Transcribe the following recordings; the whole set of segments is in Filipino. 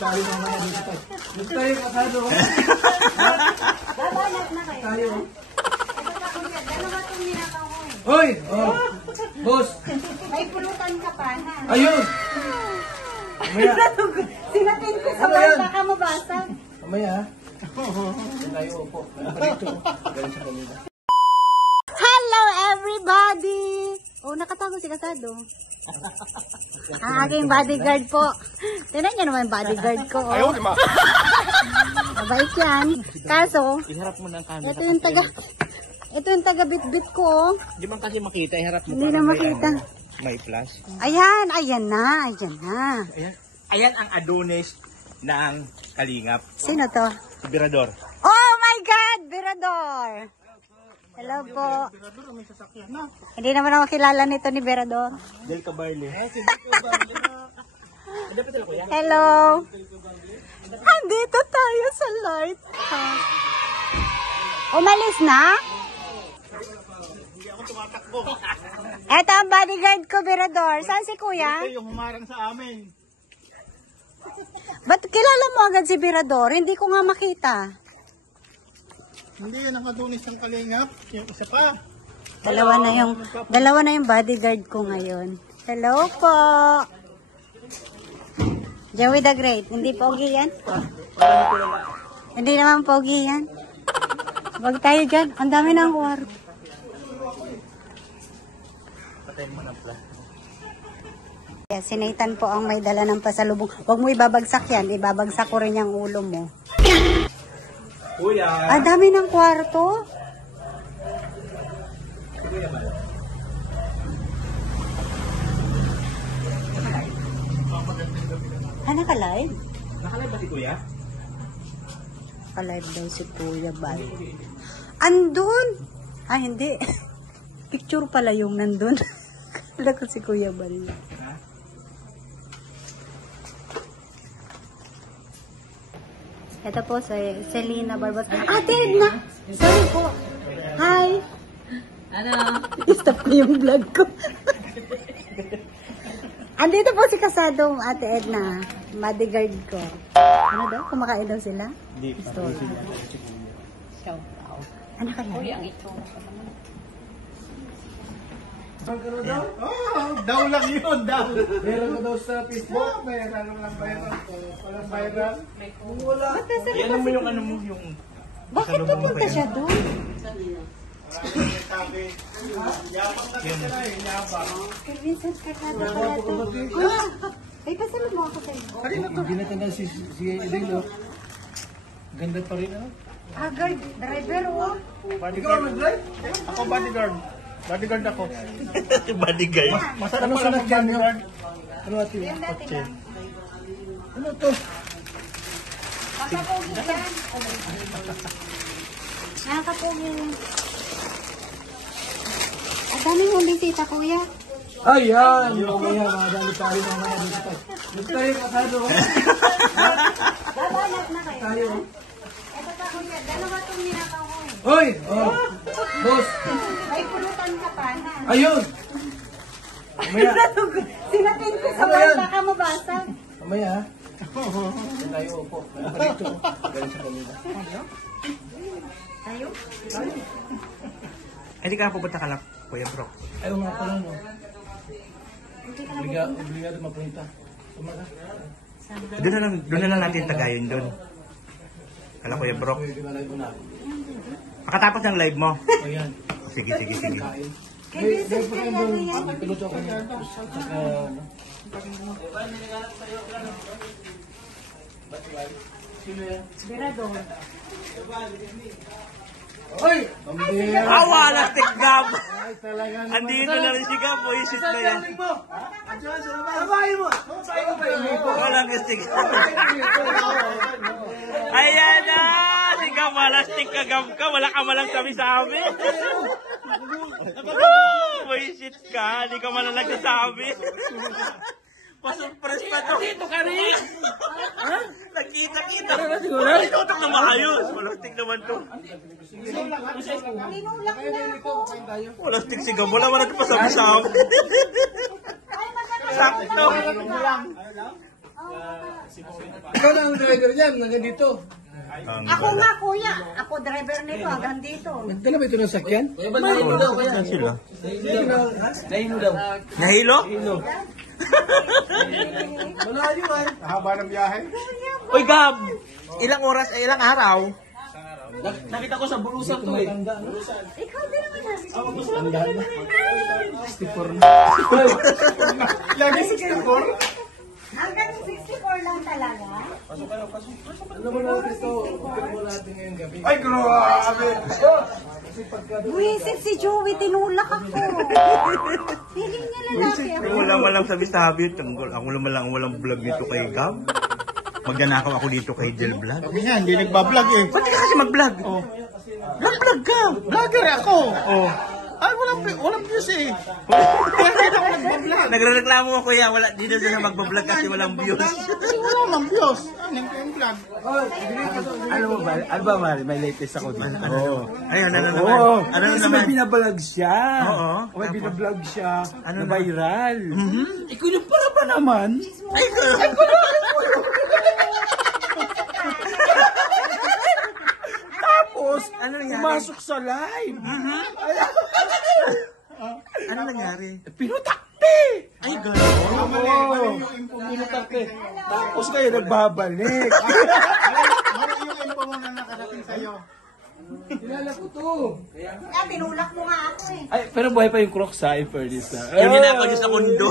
tayo ng mga dito. Dito tayo kasado. Babanat na kayo. Tayo. Dalawa itong ninakaw ko eh. Hoy! Oh! Boss! May pulutan ka pa na. Ayun! Mamaya. Sinapin ko sa Ano wall, yan? baka mabasag. Mamaya ha. Tayo upo. Dito. Galing sa kanila. Hello everybody! Oh, nakatago si Kasado. Ang aking bodyguard po. Tignan niyo naman yung bodyguard ko. Oh. Ayaw, di ma. Mabait yan. Kaso, Iharap mo ng camera. ito yung taga bit-bit ko. Oh. Di man kasi makita, iharap mo. Hindi na makita. May flash. Ayan, ayan na. Ayan. Ayan ang Adonis ng Kalingap. Sino to? Si Birador. Oh my God! Birador! Hello po. Birador, may sasakyan na. Hindi naman ako kilala nito ni Birador. Del Cabarle. Hello! Andito tayo sa light. Umalis na? Hindi ako tumatakbo. Eto ang bodyguard ko, Birador. Saan si Kuya? Ito yung humarang sa amin. Ba't kilala mo agad si Birador? Hindi ko nga makita. Hindi yan ang Adonis ng Kalingap. Yung isa pa. Dalawa na yung bodyguard ko ngayon. Hello po. Joey the Great. Hindi pogi yan? Hindi naman pogi yan. Wag tayo dyan. Ang dami ng kwarto. Patayin mo ng flash. Yeah, si Nathan po ang may dala ng pasalubong. Huwag mo ibabagsak yan. Ibabagsak ko rin yung ulo mo. Kuya. Ang dami ng kwarto. Naka-live? Nakalive ba si Kuya? Naka-live daw si Kuya Bal. Andun! Ah, hindi. Picture pala yung nandun. Kala ko si Kuya Bal. Ha? Ito po si Selena Barbas. Ate Edna! Sorry po. Hi! Ano? Stop ko yung vlog ko. Andito po si Kasadong Ate Edna. Bodyguard ko. Ano daw? Kumakain daw sila? Hindi. Shout out. Ano ka lang? Uy, ang ito. Oh, daw lang yun, daw. Meron ka daw sa Facebook, meron lang viral. Walang viral. Wala. Yan mo yung ano mo, yung... Bakit pupunta siya doon? Kay Vincent Carrado pala ito. Ay, pasalub mo ako sa'yo. Hindi na tanda si Edilo. Ganda pa rin, ano? Agad, driver oh. Ikaw ang nag-drive? Ako bodyguard. Bodyguard ako. Bodyguard. Masarap Ano pala sa mag nagyan nyo? bodyguard. Ano ati? Yung dati lang. Ano to? Nakapogi yan. Nakapogi yan. Ang daming mong bisita, kuya. Ayan! Mamaya, madami tayo ng mga dito. Dito tayo kasado. Babanat na kayo. Tayo. Ito pa, kuya. Dalawa itong ninakaw ko eh. Hoy! Oh! Boss! May pulutan ka pa na. Ayun! Mamaya. Sinapin ko sa Ano wall, yan? baka mabasag. Mamaya ha. Tayo upo. Dito. Galing sa kanila. Tayo? Hindi ka pupunta ka lang, Kuya Bro. Ayaw nga pala no. Obligado mapunta. Umaga. Doon na lang natin tagayin doon. Kala Kuya Bro. Pwede ba live na? Pakatapos ng live mo. Ayan. Sige. Kain. Kay Vincent Carrado yan. Piluto ako niya. Saka ano. Sino yan? Birador. Hoy! Pambira! Awa na tigam! Ay talaga naman. Andito na rin si Gab, buisit na yan. Sabahin mo! Sabahin mo pa yun. Walang gastig. Ayan na! Si Gab, malastik ka Gab ka. Wala ka malang sabi-sabi. Buisit ka. Hindi ka malang nagsasabi. Pasurpres pa to. Dito ka rin. Nagkita-kita. Tinutok na maayos. Malastik naman to. Tinulak na ako. Malastik si Gab. Wala man natin pasabi-sabi. Sakto. Oh, Ikaw na ang driver niyan, hanggang dito. Ako nga, kuya. Ako driver nito hanggang dito. Nagdala ba ito ng sakyan? Saan sila? Nahino daw. Nahilo? Malayo ay. Haba ng biyahe. Uy, Gab! Ilang oras, ilang araw? Nakita ko sa bulusan to eh. Ikaw din naman. Lagi 64. Hanggang 64 lang talaga. Ano ba natin ito? Ito mo natin ngayong gabi. Ay, grabe! Buwisit si Joey, tinulak ako. Feeling niya lalaki ako. Wala malang sabi-sabi. Ako naman lang walang vlog dito kay Gab. Magnanakaw ako dito kay Del Vlog. Sabi niya, hindi nagbablog eh. Ba't ka kasi mag-vlog? Oh. Nag-vlog ka! Vlogger ako! Oh. Ay, walang views eh. Kaya kaya ako nagbablog. Nagrereklamo ako kuya, wala dito na magbablog kasi walang views. Kasi wala mang views. Ano yung vlog? Ano mo ba? Ano ba, Mari? May latest ako dito. Ano? Ayun, ano naman? Oo. Ano Kasi naman? may binablog siya. Oo. May binablog siya. Ano na na? viral. Ikaw yung para ba naman? Tapos, Ano nangyari? pumasok sa live. Ano nangyari? Pinutakte! Ay, gano'n. Oo. Pinutakte. Tapos kayo nagbabalik. Ano yung info mo na nakarating sa'yo? Kilala ko to. Ah, tinulak mo nga ako eh. Ay, pero buhay pa yung Crocs ha, in fairness na. Yung ginako niyo sa kondo.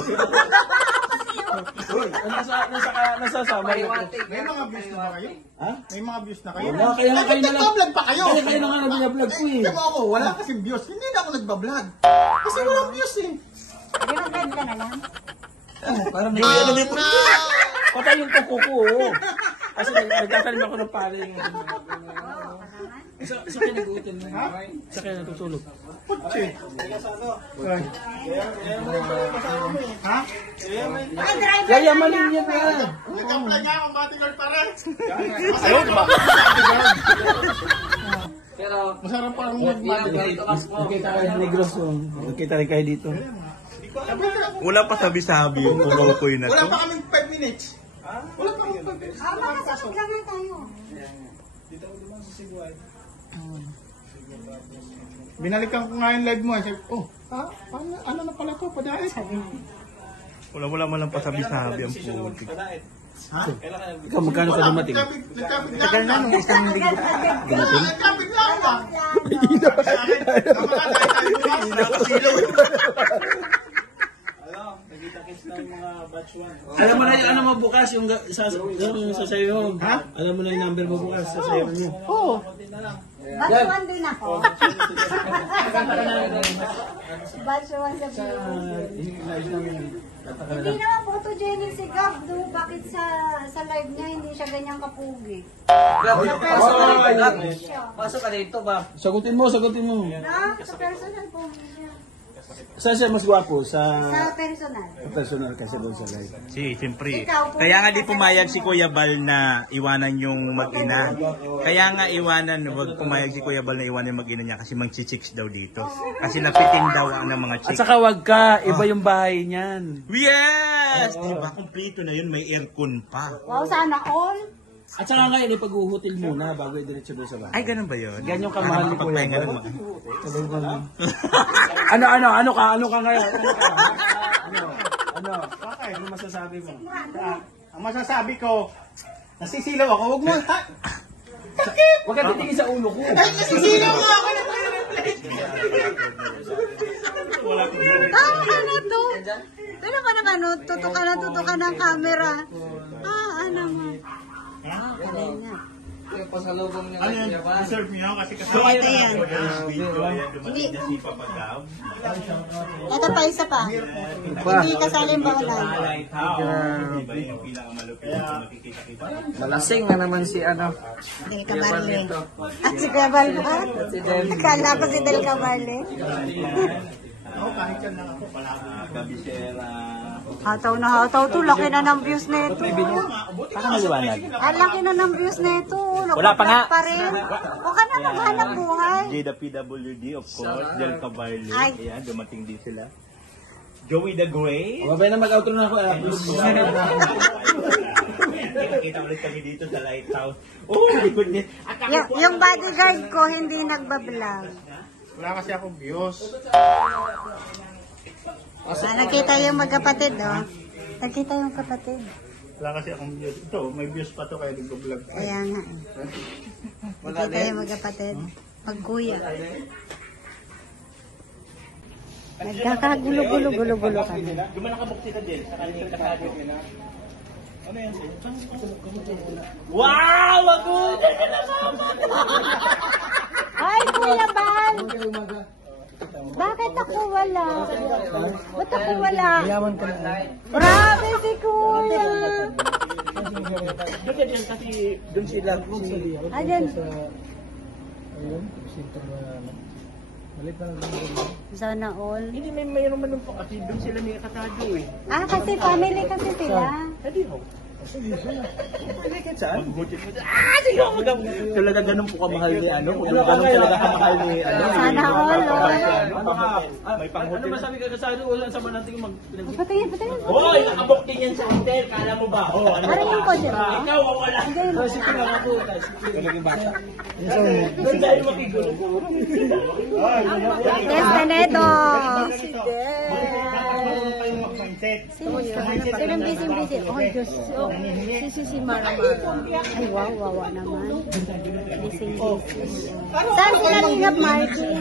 Nasasama yun. May mga views na ba kayo? Ha? May mga views na kayo? Wala, kaya nga kayo na lang. Nagbablog pa kayo? Kaya kayo na nga nag-vlog ko eh. Diba ako, wala kasing views. Hindi na ako nagbablog. Kasi walang views eh. Di ba ganda na lang? Parang may ano dito. Patay yung kuko ko. Kasi nagtatanim ako ng paring. Sa kaya nag-uutin mo? Sa kaya natutulog? Putsi. Ha? Ah, driver Kaya na malin ako niya pa. eh. Nag-apply nga akong bodyguard pa rin. Ayaw ba? Masarap pa ang bodyguard. Magkita kayo ng Negros. Magkita rin kayo dito. Wala pa sabi-sabi yung kukoy na Wala to. pa kaming 5 minutes. Wala pa kaming 5 minutes. Ah, makasakot lang nga tayo. Binalikan ko nga yung live mo. Sabi, oh, ano na pala to? Padait. Wala man lang pasabi-sabi ang putik. Ha? Ikaw, magkano ka dumating? Nagkabig Tagal na nung isang linggo. Nagkabig lang ba? Alam mo na yung ano mo bukas, yung sasayaw. Ha? Alam mo na yung number mo bukas, sasayaw mo. Oo. Batch 1 din ako. Batch 1 sa Hindi naman photogenic si Gab, do. Bakit sa live niya hindi siya ganyang kapugi? Sa personal siya. Pasok ka dito ba? Sagutin mo. Na, sa personal po siya. Saan siya mas gwapo? Sa Sa personal. personal kasi doon sa live. Siyempre. Ikaw, Kaya nga di pumayag si Kuya Bal na iwanan yung mag-ina. Kaya nga wag pumayag si Kuya Bal na iwanan yung mag-ina niya kasi mang-chicks daw dito. Kasi napiting daw ang ng mga At chicks. saka wag ka, iba yung bahay niyan. Yes! Diba? Kompleto na yun. May aircon pa. Wow, sana all. At saka ngayon, ipag-uhutil muna bago i-diretso doon sa bahay. Ay, ganun ba yun? Ganyan yung kamahal ni Kuya Makapagpahinga Bal. naman. Ano ka ngayon? Ano masasabi mo? Ang masasabi ko, nasisilaw ako. Huwag mo. Huwag ka titingin sa ulo ko. Nasisilaw nga ako. Tama ka na to. Pero ka na ano, tutukan ng camera. Ano mo. Galing nga. Ano yun? Reserve niyo kasi So, kasama. ito yan. Video, ayan, dumating na si Papa Gab. Ito pa, isa pa. Hindi kasali yung baunan. Lighthouse. Diba yung pinakamalupit na makikita-kita. Malasing na naman si ano. Del Cabarle. At si Cabal ba? Kala ko si Del Cabarle. Ako kahit yan lang ako. Kabisera. Hataw na hataw to. Laki na ng views na ito. Saka maliwanag. Ang laki na ng views na ito. Wala pa nga. Pa rin. O ka na maghanap buhay. Jada PWD, of course. Del Cabarle. Ay. Ayan, dumating din sila. Joey the Great. Mabay na mag-outro na ako. nakita ulit kami dito sa lighthouse. Oh my goodness. At Yung bodyguard ko hindi nagbablog. Wala kasi akong views. Nakita yung magkapatid, oh. Nakita yung kapatid. Wala kasi akong views. Ito, may views pa to kaya nag-vlog. Kaya nga. Nakita yung magkapatid. Magkuya. Nagkakagulo-gulo-gulo-gulo kami. Gumana ka bukti na din sa kanyang kasado. Ano yan? Wow! Magod! Ay, Kuya Bal! Bakit ako wala? Ba't ako wala? Yaman ka na. Grabe si Kuya! Doon yan kasi doon sila. Ayun. Ayun, sinto na balik na Sana all. Hindi may mayroon man po kasi doon sila may kasado eh. Ah, kasi family kasi sila. Hindi ho. Hindi saan? Ah, sige ako daw. Talaga ganun po kamahal ni ano? Ganun talaga kamahal ni ano? Sana all. May panghotel. Ano masabi ka kasado? Wala sa natin mag... Patayin, patayin. Hoy, nakabok din yan sa hotel. Kala mo ba? Oh, ano? Parayin ko, di ba? Ikaw, wala. Sige na ako. Talagang bata. Doon dahil makigulo. Yes, Tanedo. Sino busy? Oh, Diyos. Si Mara. Ay, wow, wawa naman. Busy. Saan sila ringap, Marky?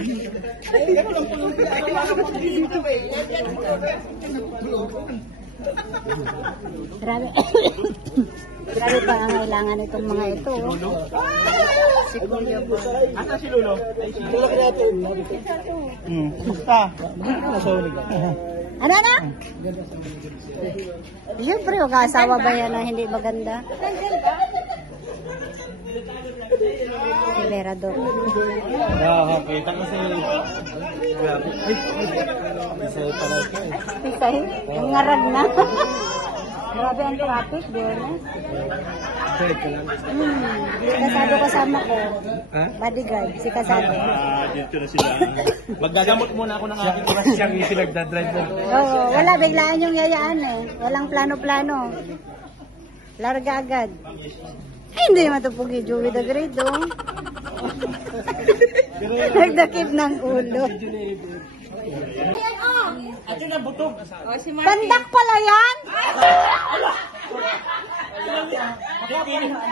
Grabe. Grabe pa ang kailangan itong mga ito. Si Kuya po. Asa si Lolo? Basta. Ano na? Siyempre, mag-aasawa ba yan na hindi maganda? Si Verador. Kita ko si... Grabe. Isa pala ito eh. Pisay? Ang ngarag na. Grabe ang traffic, Bernes. Si Kasado kasama ko. Ha? Bodyguard, si Kasado. Dito na sila. Maggagamot muna ako ng aking oras. Siyang yung pinagdadrive mo. Oo, wala, biglaan yung yayaan eh. Walang plano-plano. Larga agad. Ay, hindi naman ito pugi, Joey the Great, oh. Nagdakip ng ulo. Ito na butog. Pandak pala yan?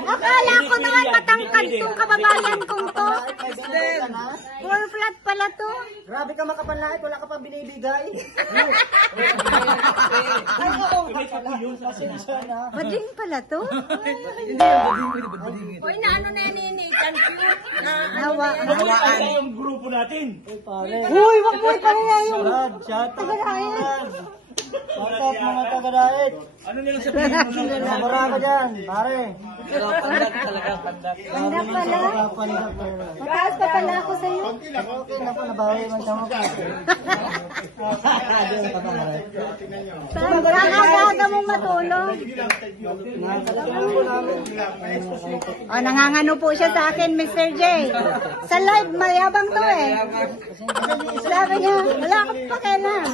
Akala ko naman matangkad tong kababayan kong to. Full flat pala to. Grabe ka makapanlait, wala ka pa binibigay. Bading pala to. Hoy, na ano na nini, Nawa. Nawaan yung grupo natin. Uy, wag mo ipalaya yung Shout taga-ayos. out mga taga-dait. Ano nilang sabihin mo lang? Namara ka dyan, pare. Pandak pala. Mataas pa pala ako sa'yo. Okay na po, nabawi man sa mukha. Nakakaga mong matulog. O, nangangano po siya sa akin, Mr. J. Sa live, mayabang to eh. Sabi niya, wala akong pakialam.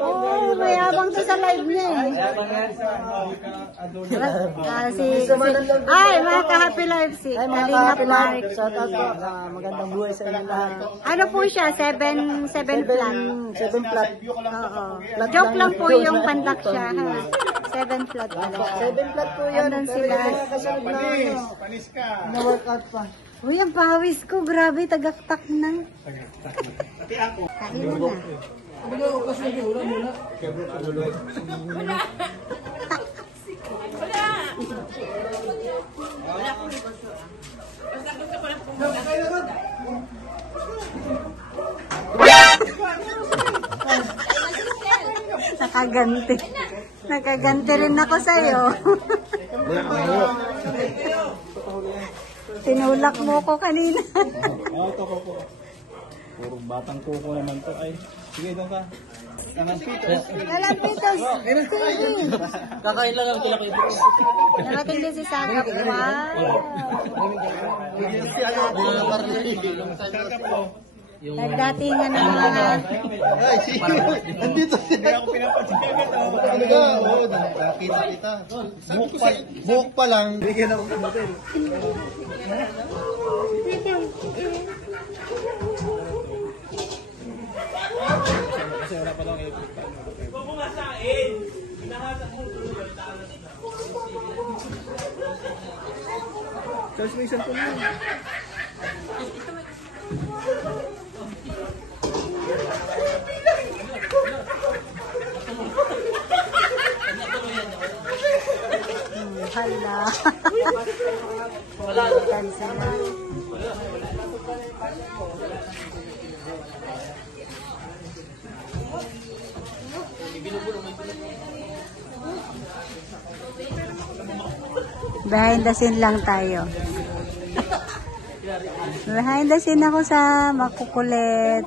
Oo, mayabang to sa live niya eh. Ay, mga ka-happy life si Kalingap Mark. Shout out po, magandang buhay sa inyo lahat. Ano po siya? 7 flat. 7 flat. Oo. Joke lang po yung pandak siya. 7 flat pala. 7 flat po yan. Andun sila. Kasunod na ano. Panis ka. Na-workout pa. Uy, ang pawis ko. Grabe, tagaktak na. Kain mo na. Nakaganti. Nakaganti rin ako sa'yo. Tinulak mo ko kanina. Puro batang kuko naman to. Ay, sige doon ka. Lalampitos. Kakain lang ang kilaki. Narating din si Saga. Wow. Nagdatingan ng mga... Ay, nandito siya. Hindi ako pinapansin agad. Ano ka? Oo, nakita kita. Buhok pa lang. Bigyan ako ng hotel. Transmission ko na. Hala. Cancel na. Behind the scene lang tayo. Behind the scene ako sa makukulit.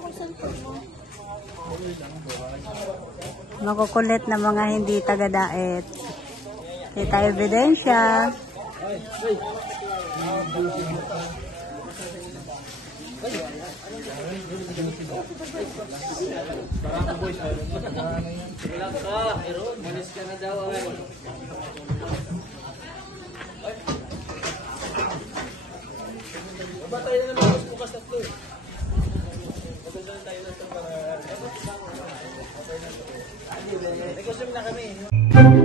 Makukulit na mga hindi taga-daet. Hindi tayo ebidensya. Nag-consume na kami.